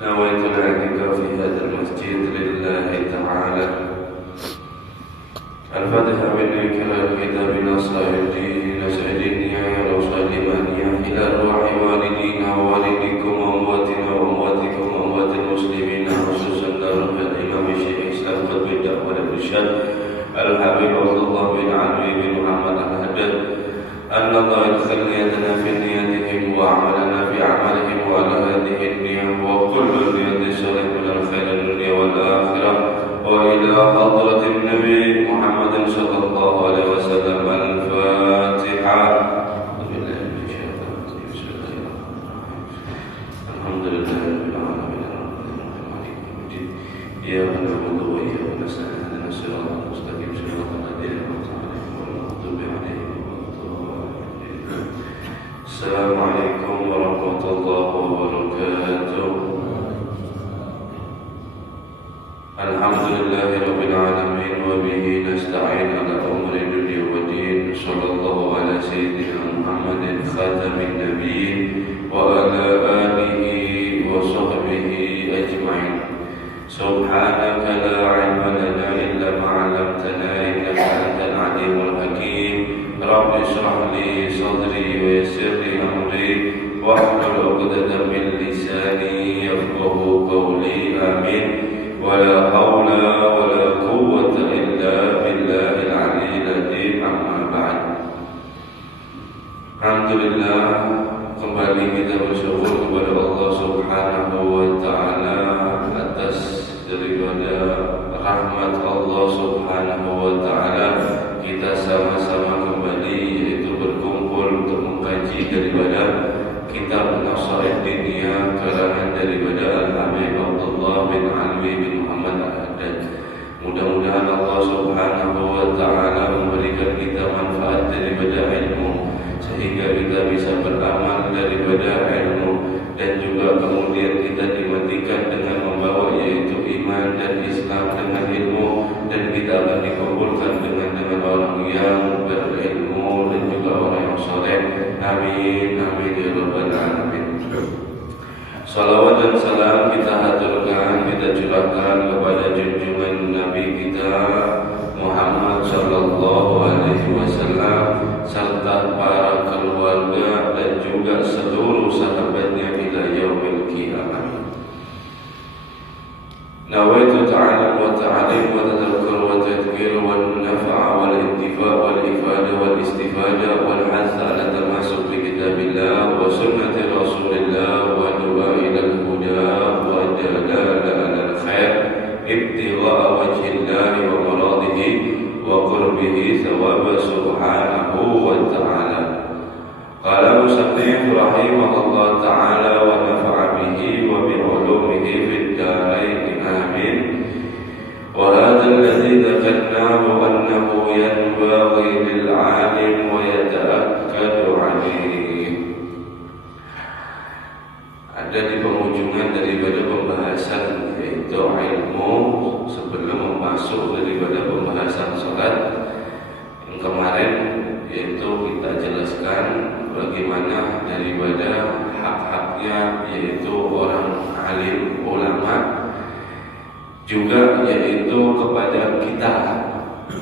نويت الاعتكاف في هذا المسجد لله تعالى. الفاتحة بالذكر الكتاب نصائح نسألني وسلمني إلى روح والدينا ووالدكم وأمواتنا وأمواتكم وأموات المسلمين خصوصا روح الإمام الشيخ الإسلام قطب الدعوة والإرشاد الحبيب عبد الله بن علوي بن محمد الهداد أن الله يدخل يدنا في نيتهم وعملنا في أعمالهم وعلى هذه النية وكل نية صالح من الخير الدنيا والآخرة وإلى حضرة النبي محمد صلى الله عليه وسلم. الفاتحة. الحمد لله رب العالمين إياك نعبد وإياك نستعين اهدنا الصراط المستقيم صراط الذين أنعمت عليهم غير المغضوب عليهم ولا الضالين. السلام عليكم ورحمة الله وبركاته. الحمد لله رب العالمين وبه نستعين على أمر الدنيا والدين. صلى الله على سيدنا محمد خاتم النبيين وعلى آله وصحبه أجمعين. سبحانك لا علم لنا إلا ما علمتنا إنك أنت العليم الحكيم. رب اشرح لي صدري ويسر لي أمري واحلل عقدة من لساني يفقه قولي. آمين. ولا حول ولا قوة إلا بالله العلي العظيم. أما بعد. Alhamdulillah, kembali kita bersyukur kepada Allah Subhanahu wa Ta'ala atas daripada rahmat Allah Subhanahu wa Ta'ala kita sama-sama kembali yaitu berkumpul untuk mengkaji daripada kitab Nasaih Diniyah karangan daripada Al-Habib Abdullah bin Alwi bin Muhammad Al-Haddad. Mudah-mudahan Allah Subhanahu wa Ta'ala memberikan kita manfaat daripada ilmu sehingga kita bisa beramal daripada ilmu dan juga kemudian kita dimatikan dengan membawa yaitu iman dan Islam dengan ilmu, dan kita akan dikumpulkan dengan orang yang berilmu dan juga orang yang soleh. Amin amin ya rabbal alamin. Salawat dan salam kita haturkan, kita curahkan kepada junjungan Nabi kita Muhammad sallallahu alaihi wasallam serta para keluarga dan juga seluruh sahabatnya ila yaumil qiyamah. Nawaitu ta'ala wa ta'alim wa tadhakkar wa tadhkir wa nafa'a wal intifa' wal ifada wal istifada wal hatha ala tamasuk bi kitabillah wa sunnati rasulillah wa du'a ila al-huda wa dalala ala al-khair ibtigha'a wajhillah wa maradihi wa qurbihi thawaba subhanahu wa ta'ala. Qala musannif rahimahullah ta'ala wa nafa'a bihi wa bi ulumihi fid darain. Amin. Wa hadha alladhi dhakarnahu annahu yanbaghi lil 'alim wa yata'akkadu 'alayhi. Ada di penghujungan daripada pembahasan yaitu ilmu sebelum masuk daripada pembahasan salat yang kemarin, yaitu kita jelaskan bagaimana daripada hak-haknya yaitu orang alim ulama, juga yaitu kepada kita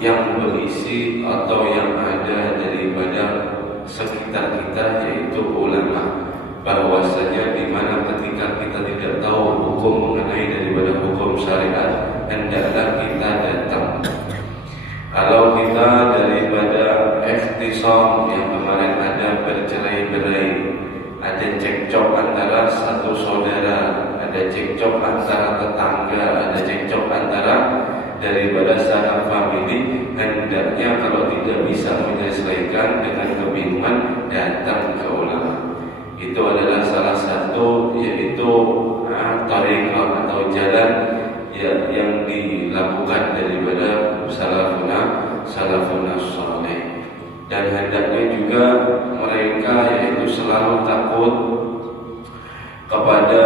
yang berisi atau yang ada daripada sekitar kita yaitu ulama, bahwasanya di mana ketika kita tidak tahu hukum mengenai daripada hukum syariat, hendaklah kita datang. Kalau kita daripada ikhtisam yang kemarin ada bercerai-berai, ada cekcok antara satu saudara, ada cekcok antara tetangga, ada cekcok antara daripada sanak famili, hendaknya kalau tidak bisa menyelesaikan dengan kebingungan datang ke ulama. Itu adalah salah satu yaitu tariqah atau jalan yang dilakukan daripada salafuna saleh. Dan hendaknya juga mereka yaitu selalu takut kepada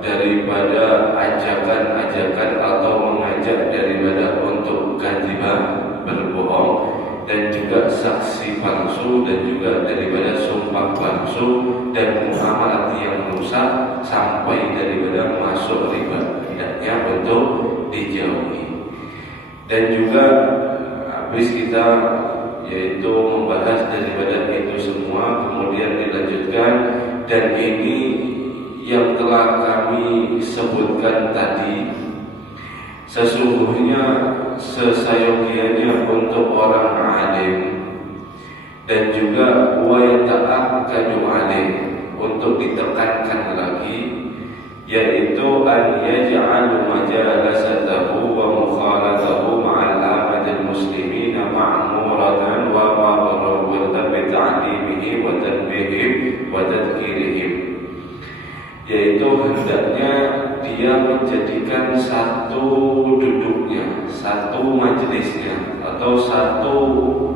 daripada ajakan-ajakan atau mengajak daripada untuk kadzibah, berbohong, dan juga saksi palsu, dan juga daripada sumpah palsu dan muamalat yang rusak untuk dijauhi. Dan juga habis kita yaitu membahas daripada itu semua, kemudian dilanjutkan, dan ini yang telah kami sebutkan tadi sesungguhnya sesayogianya untuk orang alim, dan juga wa yata'akkadu alaih, untuk ditekankan lagi, yaitu an yaj'al majalasatahu wa mukhalatahu ma'al amadil muslimina ma'muratan wa ma'rufatan bi ta'limihi wa tanbihim wa tadhkirihim, yaitu hendaknya dia menjadikan satu duduknya, satu majelisnya, atau satu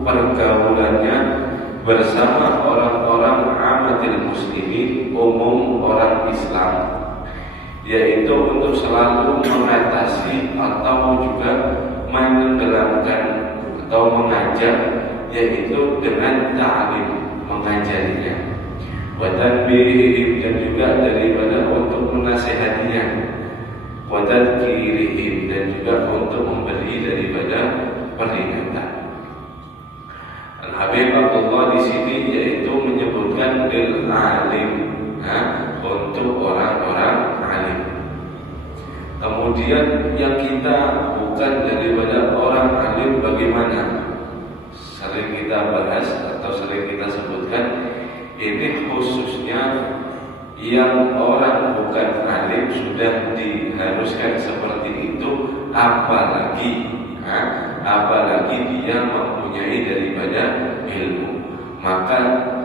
pergaulannya bersama orang-orang amatil muslimin, umum orang Islam, yaitu untuk selalu mengatasi atau juga menenggelamkan atau mengajak, yaitu dengan ta'lim, mengajarinya, wa tanbihim, dan juga daripada untuk menasihatinya, wa tadhkirihim, dan juga untuk memberi daripada peringatan. Al-Habib Abdullah di sini yaitu menyebutkan lil alim, untuk orang-orang alim. Kemudian yang kita bukan daripada orang alim bagaimana? Sering kita bahas atau sering kita sebutkan, ini khususnya yang orang bukan alim sudah diharuskan seperti itu, apalagi dia mempunyai daripada ilmu, maka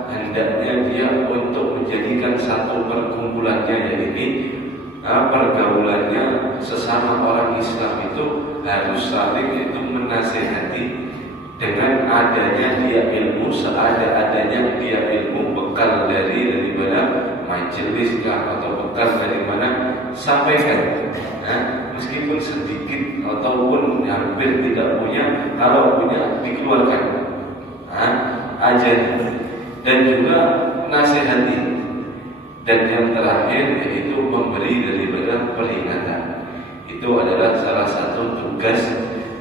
hendaknya dia untuk menjadikan satu perkumpulannya, yaitu pergaulannya sesama orang Islam itu harus saling itu menasihati dengan adanya dia ilmu, seada-adanya dia ilmu, bekal daripada majelis atau bekal dari mana, sampaikan, meskipun sedikit ataupun hampir tidak punya, kalau punya dikeluarkan, ajar, dan juga nasihati, dan yang terakhir yaitu memberi daripada peringatan. Itu adalah salah satu tugas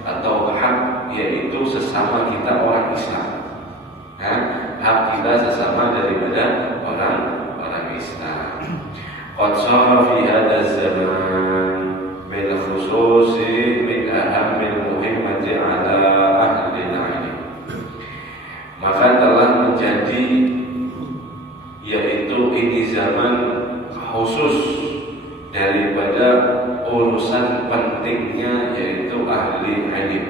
atau hak, yaitu sesama kita orang Islam, hak kita sesama daripada orang Islam. Qad shara fi hadha zaman bil khususi min ahammil muhimmati ala ahli al-ilm, maka telah menjadi yaitu ini zaman khusus daripada urusan pentingnya, yaitu ahli ilm,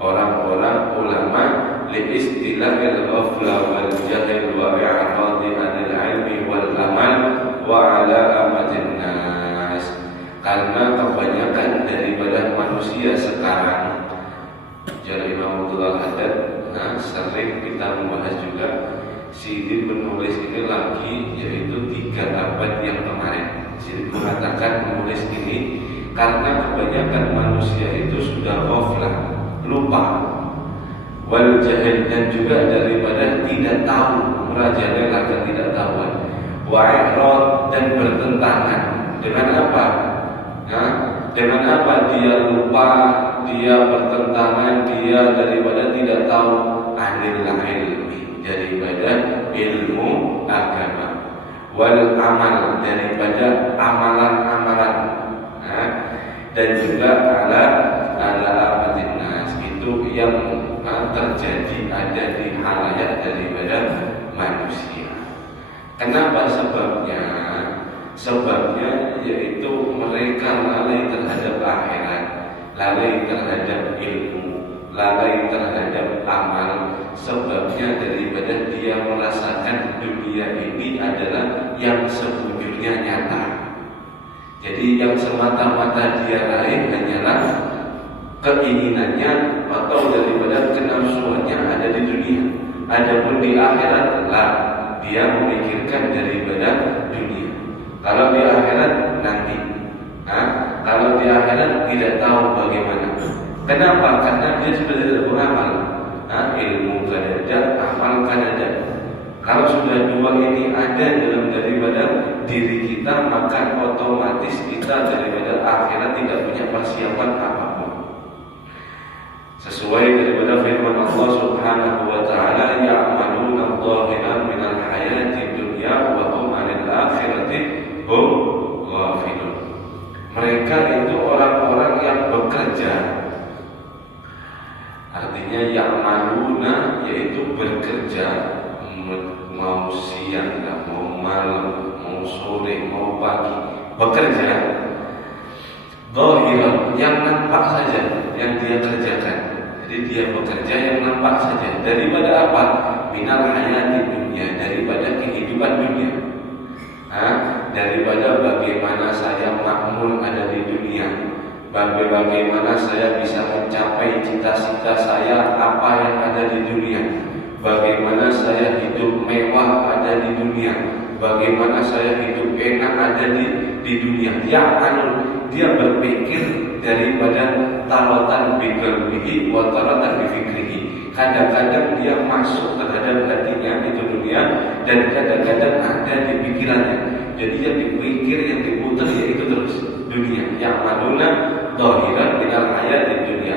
orang-orang ulama, li istilahil ghafla wal jahil wa i'radi 'anil ilmi wal amal wa 'ala amatin nas. Karena kebanyakan daripada manusia sekarang, jadi Imam Abdul Haddad sering kita membahas juga, Sidin menulis ini lagi yaitu 3 abad yang kemarin. Sidin mengatakan menulis ini karena kebanyakan manusia itu sudah ghaflah, lupa, wal jahil, dan juga daripada tidak tahu, merajalela ketidaktahuan, wa i'rad, dan bertentangan dengan apa? Dengan apa dia lupa, dia bertentangan, dia daripada tidak tahu, anil ilmi, daripada ilmu agama, wal amal, daripada amalan-amalan, dan juga ala amatin nas, itu yang terjadi ada di halayak daripada manusia. Kenapa sebabnya? Sebabnya yaitu mereka lalai terhadap akhirat, lalai terhadap ilmu, lalai terhadap amal. Sebabnya daripada dia merasakan dunia ini adalah yang sebujurnya nyata. Jadi yang semata-mata dia raih hanyalah keinginannya atau daripada kenafsuannya ada di dunia. Adapun di akhirat lah dia memikirkan daripada dunia. Kalau di akhirat nanti, kalau di akhirat tidak tahu bagaimana. Kenapa? Karena dia sudah tidak beramal. Ilmu kan ada, amal kan ada. kalau sudah dua ini ada dalam daripada diri kita, maka otomatis kita daripada akhirat tidak punya persiapan apapun. Sesuai daripada firman Allah Subhanahu wa taala, ya'maluna dhahiran minal hayati dunya wa hum 'anil akhirati hum ghafilun. Mereka itu orang-orang yang bekerja. Artinya ya'maluna yaitu bekerja, mau siang, mau malam, mau sore, mau pagi, bekerja. Dhahiran yang nampak saja yang dia kerjakan. Jadi dia bekerja yang nampak saja. Daripada apa? Minal hayati dunia, daripada kehidupan dunia. Daripada bagaimana saya makmur ada di dunia, bagaimana saya bisa mencapai cita-cita saya apa yang ada di dunia, bagaimana saya hidup mewah ada di dunia, bagaimana saya hidup enak ada di dunia. Dia berpikir daripada taratan biqalbihi wa taratan bifikrihi. Kadang-kadang dia masuk terhadap hatinya itu dunia, dan kadang-kadang ada di pikirannya. Jadi yang dipikir, yang diputar yaitu terus dunia. Ya'maluna dhahiran minal hayatid dunya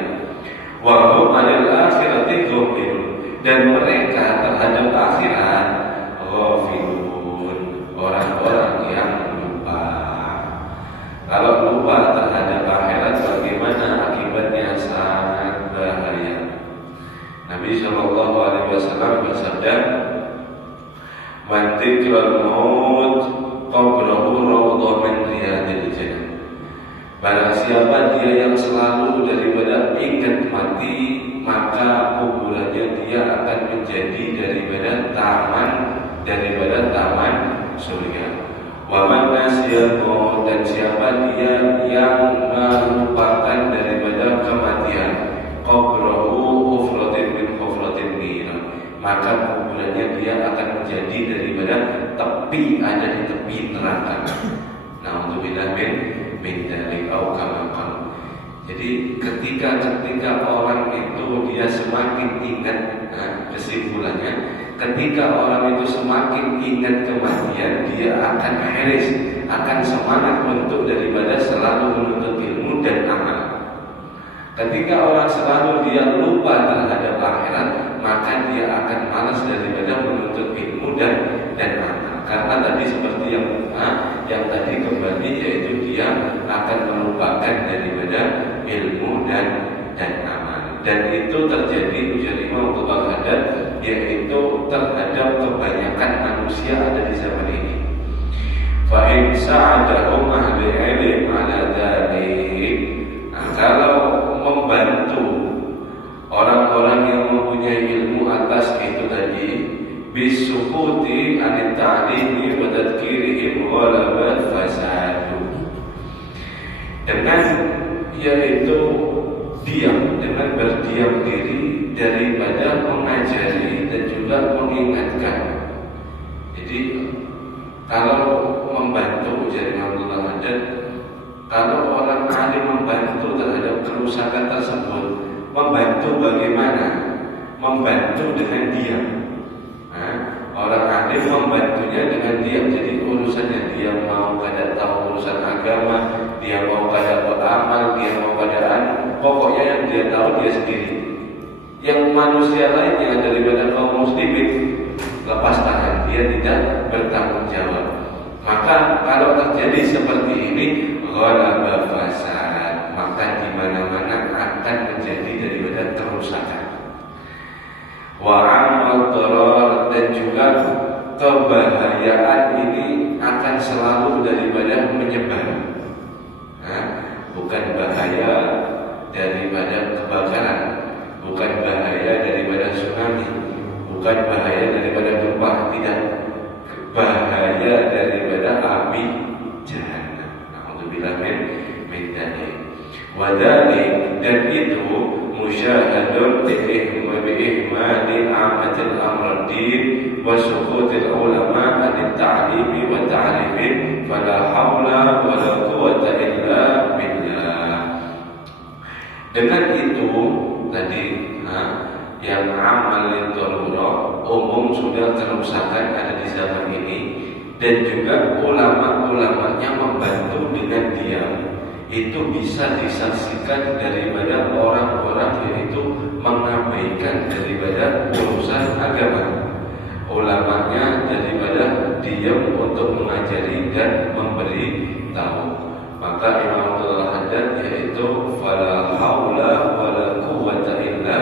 wa hum 'anil akhirati ghafilun. Dan mereka terhadap akhirat ghafilun, orang-orang yang lupa. Kalau lupa terhadap akhirat, bagaimana akibatnya? Sangat bahaya. Nabi Shallallahu Alaihi Wasallam bersabda, "Man dzikral maut qabrahu rawdah min riyadil jannah." Barang siapa dia yang selalu daripada ingat mati, maka kuburannya dia akan menjadi daripada taman surga. Wa man nasiyahu, dan siapa dia yang melupakan daripada kematian, qabrahu hufratin min hufratin nar, maka kuburannya dia akan menjadi daripada tepi, ada di tepi neraka. Na'udzubillah min dzalik au kama qala. Jadi ketika orang itu dia semakin ingat, kesimpulannya, ketika orang itu semakin ingat kematian, dia akan haris, akan semangat untuk daripada selalu menuntut ilmu dan amal. Ketika orang selalu dia lupa terhadap akhirat, maka dia akan malas daripada menuntut ilmu dan amal. Karena tadi seperti yang tadi kembali, yaitu dia akan melupakan daripada ilmu dan amal. Dan itu terjadi ujar Imam Abdul Haddad, yaitu terhadap kebanyakan manusia ada di zaman ini. Fa in sa'adahum ahli ilm ala dzalik, kalau membantu orang-orang yang mempunyai ilmu atas itu tadi, bisukuti anit ta'limi wa tadhkirihim ghalabat fasadu, dengan yaitu diam, dengan berdiam diri daripada mengajari dan juga mengingatkan. Jadi kalau membantu, jadi Abdullah Haddad, kalau orang alim membantu terhadap kerusakan tersebut, membantu bagaimana? Membantu dengan diam. Orang alim membantunya dengan diam. Jadi urusannya dia mau kada tahu urusan agama, dia mau kada beramal, dia mau kada pokoknya yang dia tahu dia sendiri. Yang manusia lainnya daripada kaum muslimin lepas tangan, dia tidak bertanggung jawab. Maka kalau terjadi seperti ini, ghalaba fasad, maka di mana-mana akan menjadi daripada kerusakan. Wa amal darar, dan juga kebahayaan ini akan selalu daripada menyebar. Bukan bahaya daripada kebakaran, bukan bahaya daripada tsunami, bukan bahaya daripada gempa, tidak, bahaya daripada api jahannam. Alhamdulillah min dzalik. Wa dzalik, dan itu musyahadun bi'ihmali amatil amradin wa sukutil ulama anit ta'limi wa ta'rifin fala hawla wa la quwwata illa billah. Dengan itu tadi yang amal darurah, umum sudah kerusakan ada di zaman ini, dan juga ulama-ulamanya membantu dengan diam, itu bisa disaksikan daripada orang-orang yang itu mengabaikan daripada urusan agama. Ulamanya daripada diam untuk mengajari dan memberi tahu. Maka Imam Abdul Haddad yaitu fala haula wala quwwata illa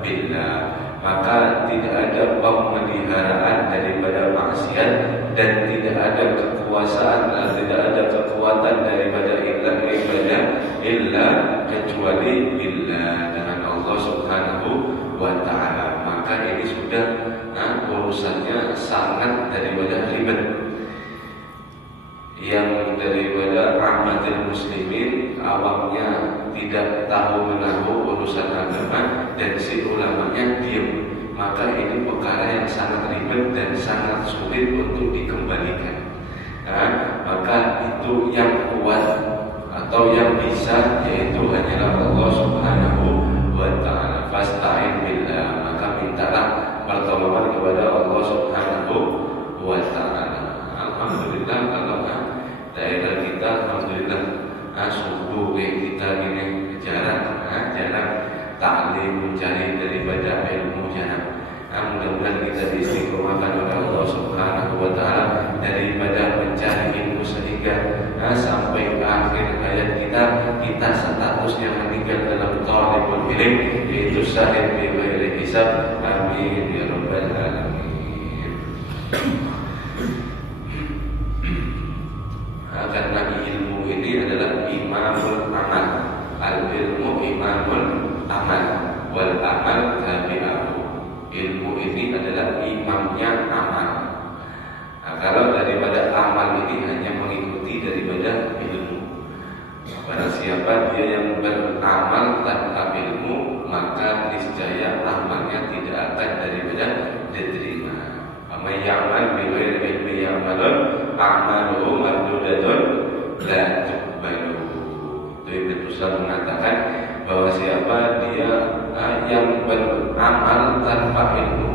billah. Maka tidak ada pemeliharaan daripada maksiat dan tidak ada kekuasaan dan tidak ada kekuatan daripada ibadah illa kecuali billah, dengan Allah Subhanahu wa taala. Maka ini sudah urusannya sangat daripada ribet. Yang daripada rahmatil muslimin awamnya tidak tahu menahu urusan agama dan si ulamanya diam, maka ini perkara yang sangat ribet dan sangat sulit untuk dikembalikan. Maka itu yang kuat atau yang bisa yaitu hanyalah Allah Subhanahu wa taala. Fasta'in billah, maka mintalah pertolongan kepada Allah Subhanahu wa taala. Alhamdulillah kalau daerah kita alhamdulillah subuh kita ini jarang taklim mencari daripada ilmu jarang. Mudah-mudahan kita diistiqomahkan oleh Allah Subhanahu wa taala daripada mencari ilmu sehingga sampai ke akhir hayat kita statusnya meninggal dalam thalibul ilm, yaitu syahid bi ghairi hisab. Amin ya rabbal alamin. Karena ilmu ini adalah imamul amal. Al-ilmu imamul amal wal amal tabi'ahu. Ilmu ini adalah imamnya amal. Kalau daripada amal ini hanya mengikuti daripada ilmu, barang siapa dia yang beramal tanpa ilmu, maka niscaya amalnya tidak akan daripada diterima. Amay ya'mal bi ghairi ilmi ya'malun a'maluhu mardudatun la tuqbalu. Ibnu Sa'd mengatakan bahwa siapa dia yang beramal tanpa ilmu,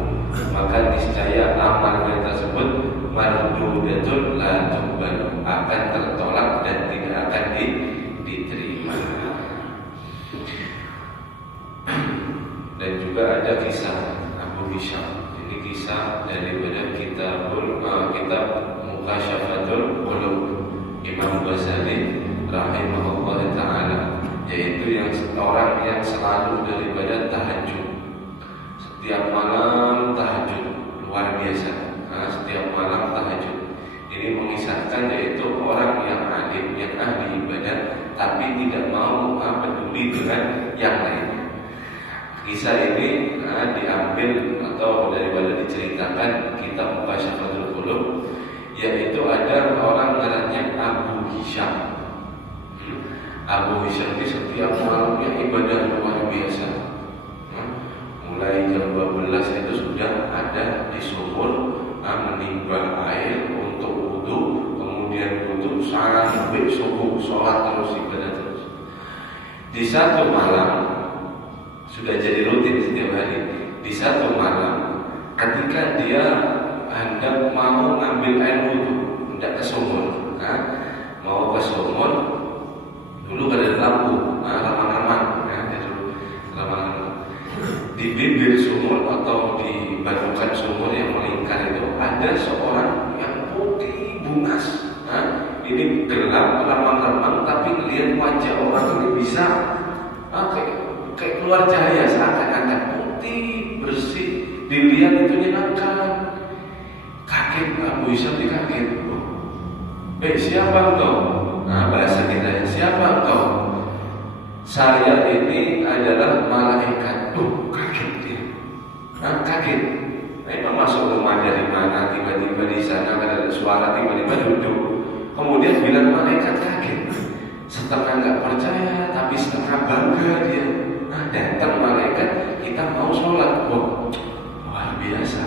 maka niscaya amalnya tersebut mardudatun la tuqbalu, akan tertolak dan tidak akan diterima. Dan juga ada kisah Abu Hisham. Ini kisah daripada kitab Mukasyafatul Qulub Imam Ghazali rahimahullah ta'ala, yaitu yang orang yang selalu daripada tahajud, setiap malam tahajud, luar biasa. Setiap malam tahajud. Ini mengisahkan yaitu orang yang alim, yang ahli ibadah, tapi tidak mau peduli dengan yang lainnya. Kisah ini diambil atau daripada diceritakan kitab Mukasyafatul Qulub, yaitu ada orang namanya Abu Hisham. Abu Hisham ini setiap malamnya ibadah luar biasa. Mulai jam 12 itu sudah ada di sumur menimba air untuk wudu, kemudian wudu sampai subuh, sholat terus, ibadah terus. Di satu malam sudah jadi rutin setiap hari. Di satu malam ketika dia hendak mau ngambil air wudu, hendak ke sumur, mau ke sumur, dulu ada lampu, remang-remang, di bibir sumur atau di badukan sumur yang melingkar itu ada seorang yang putih bungas. Ini gelap, remang-remang, tapi lihat wajah orang ini bisa kayak keluar cahaya, seakan-akan putih bersih, dilihat itu menyenangkan. Kaget Abu Hisham, dikaget. Siapa engkau? Bahasa kita, siapa engkau? Saya ini adalah malaikat. Kaget dia. Kaget. Memang masuk rumah dari mana? Tiba-tiba di sana ada suara, tiba-tiba duduk. Kemudian bilang malaikat, kaget. Setengah nggak percaya, tapi setengah bangga dia. Datang malaikat, kita mau sholat. Luar biasa.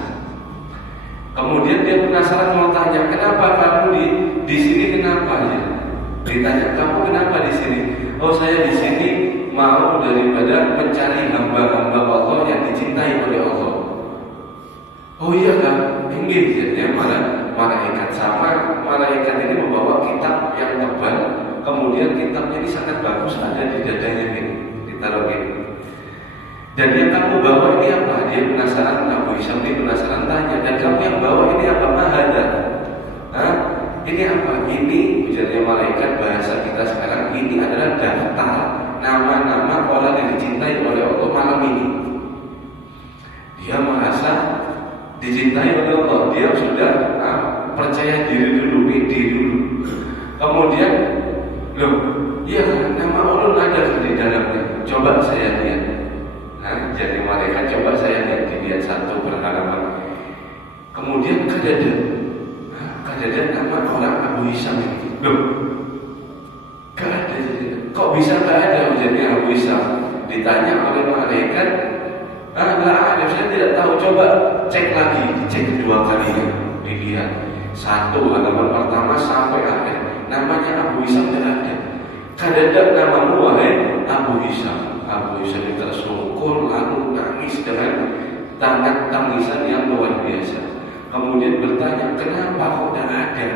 Kemudian dia penasaran, mau tanya, kenapa kamu di sini? Kenapa ya? Ditanya, kamu kenapa di sini? Oh, saya di sini mau daripada mencari hamba-hamba Allah yang dicintai oleh Allah. Oh iya kan, ini jadinya malaikat sama malaikat ini membawa kitab yang tebal, kemudian kitabnya ini sangat bagus ada di dadanya ini, ditaruh ini. Dan yang kamu bawa ini apa? Dia penasaran, Abu Hisham ini penasaran tanya. Dan kamu yang bawa ini apa? Mahada. Hah? Ini apa? Ini ujarnya malaikat bahasa kita sekarang. Ini adalah daftar nama-nama orang yang dicintai oleh Allah malam ini. Dia merasa dicintai oleh Allah. Dia sudah percaya diri dulu, pede dulu. Kemudian, loh, iya nama Allah ada di dalamnya. Coba saya lihat. Jadi malaikat coba saya lihat satu berhalaman. Kemudian kadada nama orang Abu Hisham ini. Loh, gak ada. Kok bisa gak ada jadi Abu Hisham? Ditanya oleh malaikat, ada. Saya tidak tahu. Coba cek lagi, cek kedua kalinya. Dilihat satu halaman pertama sampai akhir. Namanya Abu Hisham tidak ada. Kadada namamu wahai Abu Hisham. Abu Hisham itu tersungkur lalu nangis dengan tangisan yang luar biasa. Kemudian bertanya, kenapa kok tidak ada?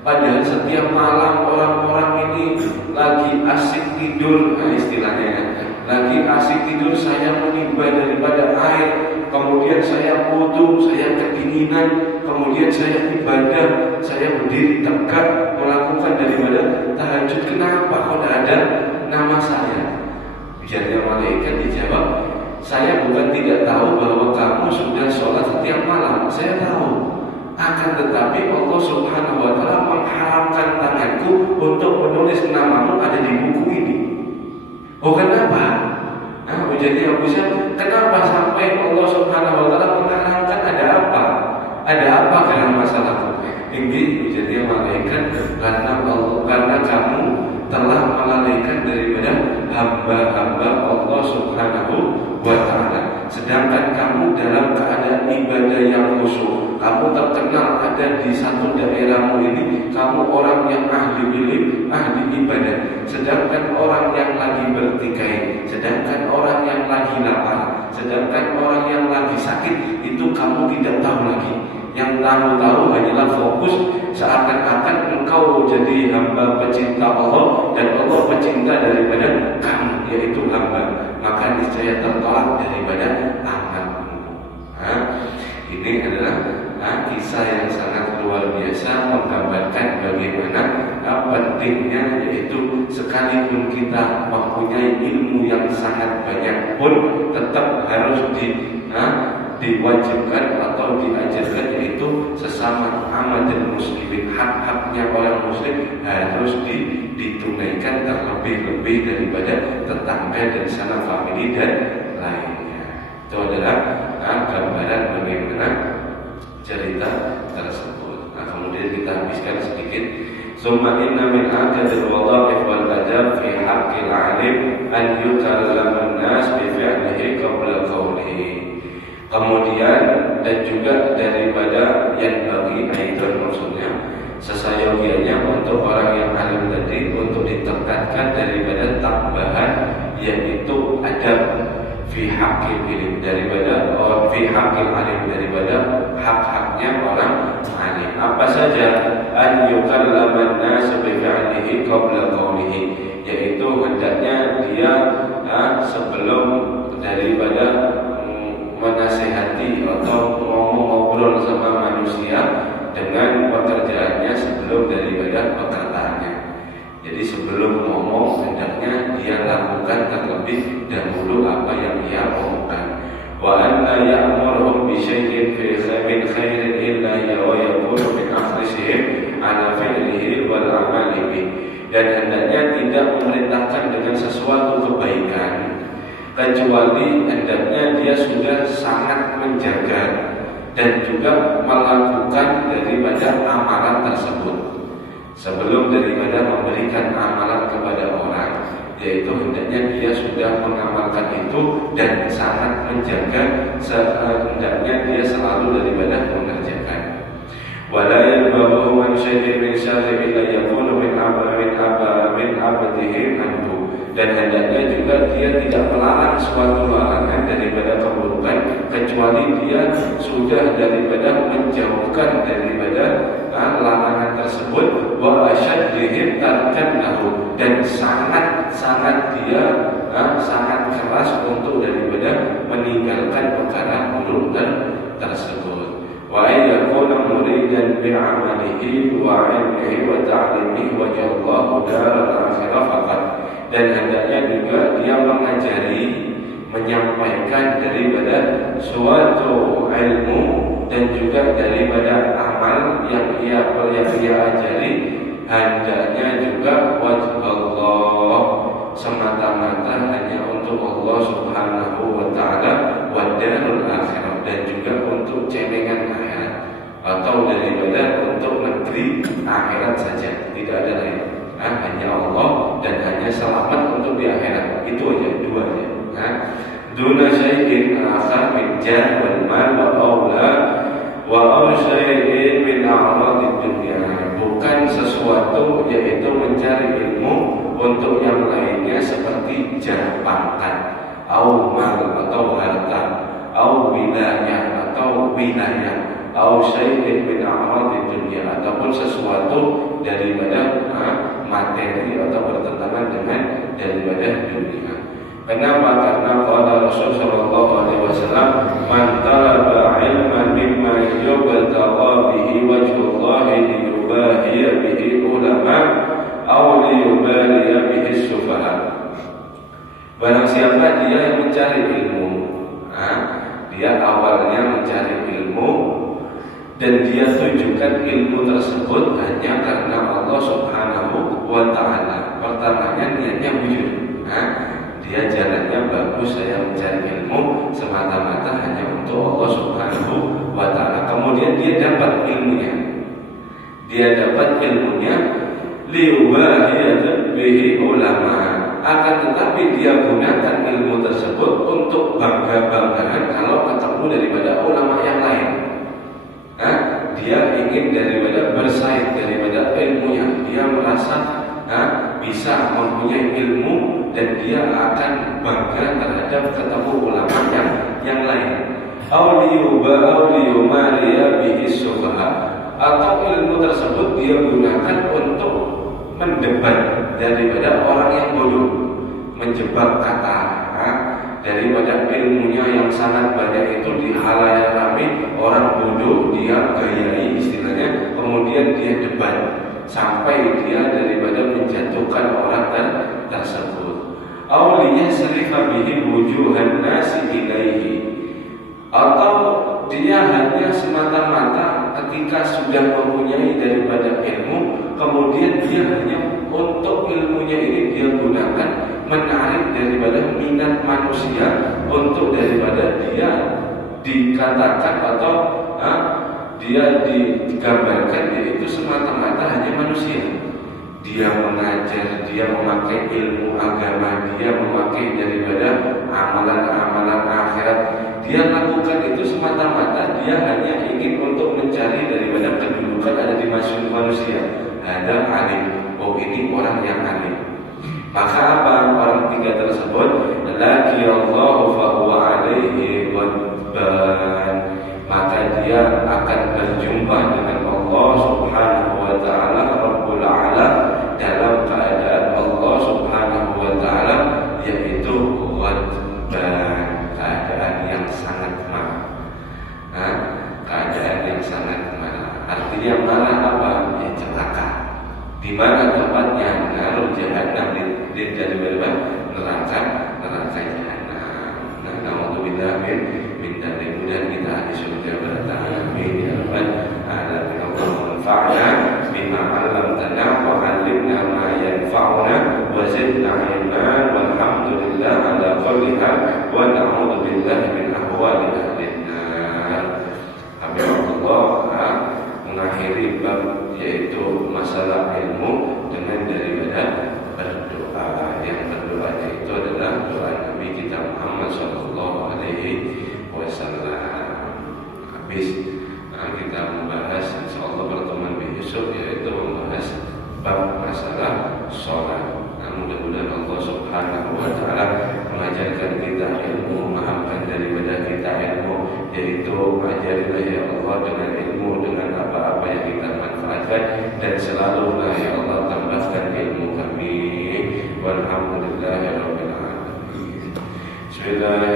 Padahal setiap malam orang-orang ini lagi asik tidur, istilahnya lagi asik tidur, saya menimba daripada air, kemudian saya wudu, saya kedinginan, kemudian saya ibadah, saya berdiri tegak melakukan daripada tahajud. Kenapa kok tidak ada nama saya? Jadi malaikat dijawab, saya bukan tidak tahu bahwa kamu sudah sholat setiap malam. Saya tahu. Akan tetapi Allah Subhanahu wa ta'ala mengharamkan tanganku untuk menulis namamu ada di buku ini. Oh kenapa? Jadi Abu Hisham, kenapa sampai Allah Subhanahu wa ta'ala mengharamkan? Ada apa? Ada apa dalam masalahku? Ini jadi malaikat karena kamu telah melalaikan daripada hamba-hamba Allah Subhanahu wa ta'ala. Sedangkan kamu dalam keadaan ibadah yang khusyuk, kamu terkenal ada di satu daerahmu ini, kamu orang yang ahli ilim, ahli ibadah. Sedangkan orang yang lagi bertikai, sedangkan orang yang lagi lapar, sedangkan orang yang lagi sakit, itu kamu tidak tahu lagi. Yang kamu tahu hanyalah fokus seakan-akan engkau jadi hamba pecinta Allah dan Allah pecinta daripada kamu, yaitu hamba. Maka niscaya tertolak daripada amalmu. Ini adalah kisah yang sangat luar biasa, menggambarkan bagaimana pentingnya, yaitu sekalipun kita mempunyai ilmu yang sangat banyak pun tetap harus diwajibkan atau diajarkan, yaitu sesama amal dan muslimin, hak-haknya orang muslim harus ditunaikan terlebih-lebih daripada tetangga dan sanak famili dan lainnya. Itu adalah gambaran bagaimana cerita tersebut. Kemudian kita habiskan sedikit. Summa inna min aqdil wadha'if wal adab fi haqqil 'alim an yukallama an-nas bi fi'lihi qabla qawlihi. Kemudian dan juga daripada yang bagi aidan, maksudnya sesayogianya untuk orang yang alim tadi untuk ditingkatkan daripada tambahan, yaitu adab fi haqqil ilm, daripada fi haqqil alim, daripada hak-haknya orang alim. Apa saja? An yukallama an-nas bi fi'lihi qabla qawlihi, yaitu hendaknya dia sebelum daripada menasihati atau ngobrol sama manusia dengan pekerjaannya sebelum daripada perkataannya. Jadi sebelum ngomong hendaknya dia lakukan terlebih dahulu apa yang dia omongkan. Wa anna ya'muruhum bi syai'in fi min khairin illa yakunu min akhrisihim ala fi'lihi wal amali bih. Dan hendaknya tidak memerintahkan dengan sesuatu kebaikan kecuali hendaknya dia sudah sangat menjaga dan juga melakukan daripada amalan tersebut sebelum daripada memberikan amalan kepada orang, yaitu hendaknya dia sudah mengamalkan itu dan sangat menjaga, hendaknya dia selalu daripada mengerjakan. Wala yanbaghu man syai'in min syarri illa yakunu min abdihi anhu. Dan hendaknya juga dia tidak melarang suatu larangan daripada keburukan kecuali dia sudah daripada menjauhkan daripada larangan tersebut, wa asyaddihim tarkan lahu, dan sangat dia sangat keras untuk daripada meninggalkan perkara buruk tersebut. Wa ayyakuna muridan bi'amalihi wa 'ilmihi wa ta'limihi wa jallahu daral akhirah faqat, dan hendaknya juga dia mengajari, menyampaikan daripada suatu ilmu dan juga daripada amal yang ia ajari, hendaknya juga wajib Allah, semata-mata hanya untuk Allah Subhanahu wa ta'ala, wa darul akhirah, dan juga untuk celengan akhirat, atau daripada untuk negeri akhirat saja, tidak ada lain. Hanya Allah dan hanya selamat untuk di akhirat. Itu aja, dua aja. Duna syai'in akhar min jah wal mal wa aula wa syai'in min a'radid dunya. Bukan sesuatu yaitu mencari ilmu untuk yang lainnya seperti jah pangkat, au mal atau harta, au wilayah atau wilayah, au syai'in min a'radid dunya, ataupun sesuatu daripada materi atau bertentangan dengan daripada dunia. Kenapa? Karena qala Rasul sallallahu alaihi wasallam, man talaba ilman mimma yubtagha bihi wajhullah liyubahiya bihi ulama aw liyubaliya bihi sufaha. Barang siapa dia yang mencari ilmu, dia awalnya mencari ilmu dan dia tujukan ilmu tersebut hanya karena Allah Subhanahu wa ta'ala. Pertamanya niatnya wujud, dia jalannya bagus, saya mencari ilmu semata-mata hanya untuk Allah Subhanahu wa ta'ala. Kemudian dia dapat ilmunya liubahiyat bihi ulama, akan tetapi dia gunakan ilmu tersebut untuk bangga-banggaan kalau ketemu daripada ulama yang lain. Dia ingin daripada bersaing daripada ilmunya, dia merasa bisa mempunyai ilmu dan dia akan bangga terhadap ketemu ulama yang lain. Auliyumariya bihi sufaha, atau ilmu tersebut dia gunakan untuk mendebat daripada orang yang bodoh, menjebak kata daripada ilmunya yang sangat banyak itu di halayak ramai orang bodoh, dia gayai istilahnya, kemudian dia debat sampai dia daripada menjatuhkan orang tersebut. Auliya sarifa bihi wujuhan nasi ilaihi, atau dia hanya semata-mata ketika sudah mempunyai daripada ilmu, kemudian dia hanya untuk ilmunya ini dia gunakan menarik daripada minat manusia untuk daripada dia dikatakan atau dia digambarkan yaitu semata-mata hanya manusia. Dia mengajar, dia memakai ilmu agama, dia memakai daripada amalan-amalan akhirat. Dia lakukan itu semata-mata dia hanya ingin untuk mencari daripada kedudukan ada di manusia. Ada alim, oh ini orang yang alim. Maka apa? Orang tiga tersebut, laki Allah fa huwa alaihi ghadban, maka dia akan berjumpa dengan Allah Subhanahu wa ta'ala Rabbul A'la dalam keadaan Allah Subhanahu wa ta'ala yaitu ghadban, keadaan yang sangat marah. Keadaan yang sangat marah. Artinya marah apa? Ya celaka. Di mana tempatnya? Naruh jahannam, di dari neraka jahannam. Na'udzubillah min dari mudah kita di surga bertahan. Amin ya rabbal alamin. Allahumma anfa'na bima 'allamtana wa 'allimna ma yanfa'una wa zidna 'ilman, walhamdulillah ala kulli hal, wa na'udzubillah min ahwali ahli nar. Allah mengakhiri bab yaitu masalah ilmu dengan daripada berdoa. Yang berdoanya itu adalah doa Nabi kita Muhammad sallallahu alaihi wasallam. Habis kita membahas insyaallah pertemuan besok yaitu membahas bab masalah sholat. Mudah-mudahan Allah Subhanahu wa ta'ala mengajarkan kita ilmu, memahamkan daripada kita ilmu, yaitu ajarilah ya Allah dengan ilmu, dengan apa-apa yang kita manfaatkan, dan selalulah ya Allah tambahkan ilmu kami. Walhamdulillahirabbil alamin. Bismillah.